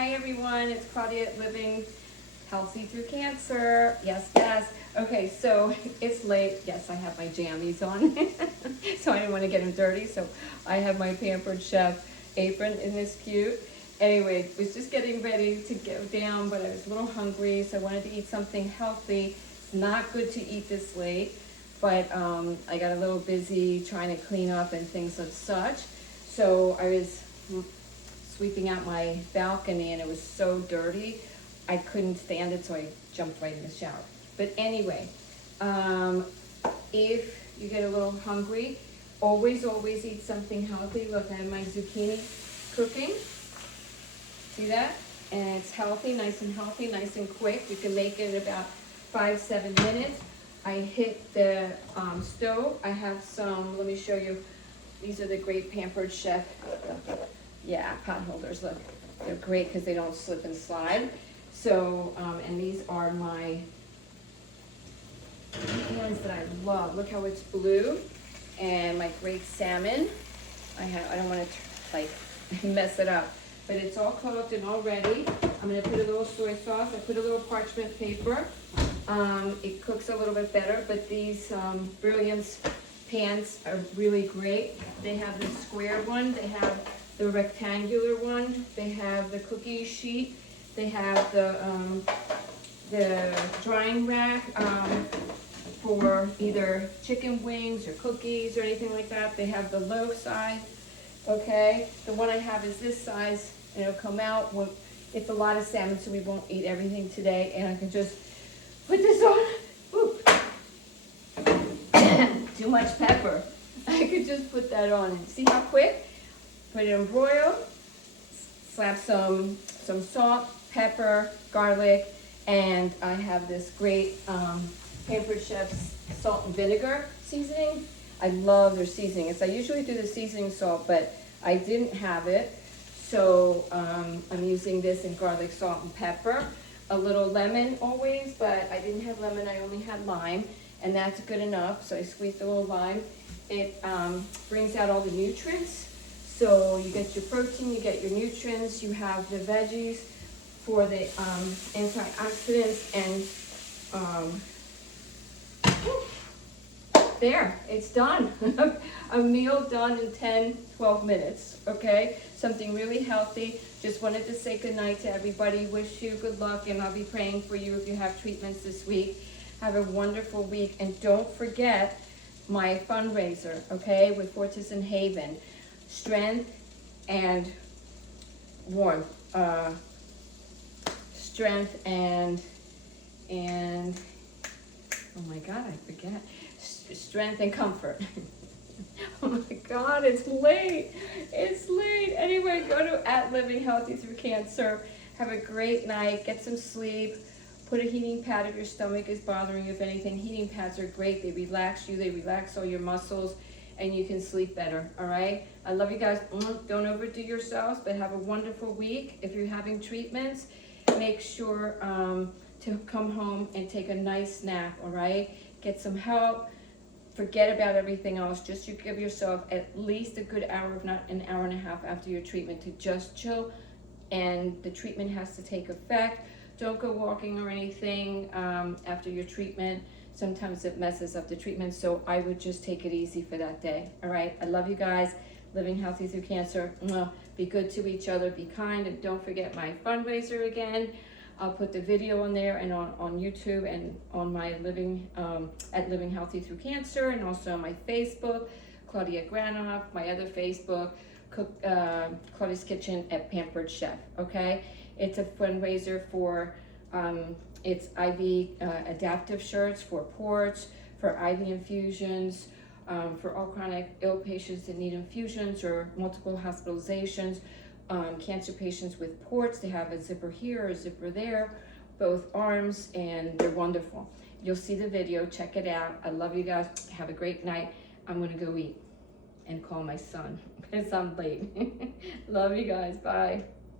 Hi everyone, it's Claudia at Living Healthy Through Cancer. Yes, yes. Okay, so it's late. Yes, I have my jammies on. So I didn't want to get them dirty, so I have my Pampered Chef apron. Isn't this cute? Anyway, was just getting ready to go down, but I was a little hungry, so I wanted to eat something healthy. It's not good to eat this late, but I got a little busy trying to clean up and things of such. So I was sweeping out my balcony and it was so dirty I couldn't stand it, so I jumped right in the shower. But anyway, if you get a little hungry, always eat something healthy. Look, I have my zucchini cooking. See that? And it's healthy, nice and quick. You can make it in about 5-7 minutes. I hit the stove. I have some, let me show you. These are the great Pampered Chef, pot holders. Look, they're great because they don't slip and slide. So, and these are my ones that I love. Look how it's blue. And my great salmon. I don't want to mess it up, but it's all cooked and all ready. I'm going to put a little soy sauce. I put a little parchment paper. It cooks a little bit better, but these Brilliance pans are really great. They have the square one. They have the rectangular one. They have the cookie sheet. They have the drying rack for either chicken wings or cookies or anything like that. They have the low size. Okay, the one I have is this size, and it'll come out. It's a lot of salmon, so we won't eat everything today. And I can just put this on. Oop. Too much pepper. I could just put that on and see how quick. Put it in broil. Slap some salt, pepper, garlic, and I have this great Pampered Chef's salt and vinegar seasoning. I love their seasoning. I usually do the seasoning salt, but I didn't have it, so I'm using this in garlic, salt, and pepper. A little lemon always, but I didn't have lemon. I only had lime, and that's good enough. So I squeezed a little lime. It brings out all the nutrients. So you get your protein, you get your nutrients, you have the veggies for the antioxidants, and there, it's done. A meal done in 10-12 minutes, okay? Something really healthy. Just wanted to say goodnight to everybody. Wish you good luck, and I'll be praying for you if you have treatments this week. Have a wonderful week, and don't forget my fundraiser, okay, with Fortis and Haven. Strength and warmth. Strength and oh my God, I forget. Strength and comfort. Oh my God, it's late. It's late. Anyway, go to @Living Healthy Through Cancer. Have a great night. Get some sleep. Put a heating pad if your stomach is bothering you. If anything, heating pads are great. They relax you. They relax all your muscles, and you can sleep better. All right. I love you guys. Don't overdo yourselves, but have a wonderful week. If you're having treatments, make sure to come home and take a nice nap. All right. Get some help. Forget about everything else. Just you give yourself at least a good hour, if not an hour and a half after your treatment, to just chill. And the treatment has to take effect. Don't go walking or anything after your treatment. Sometimes it messes up the treatment. So I would just take it easy for that day. All right. I love you guys. Living Healthy Through Cancer. Be good to each other. Be kind. And don't forget my fundraiser again. I'll put the video on there and on YouTube and on my Living Healthy Through Cancer, and also on my Facebook, Claudia Granoff, my other Facebook, Claudia's Kitchen at Pampered Chef. Okay, it's a fundraiser for it's IV adaptive shirts for ports, for IV infusions, for all chronic ill patients that need infusions or multiple hospitalizations. Cancer patients with ports, they have a zipper here, a zipper there, both arms, and they're wonderful. You'll see the video, check it out. I love you guys. Have a great night. I'm gonna go eat and call my son because I'm late. Love you guys, bye.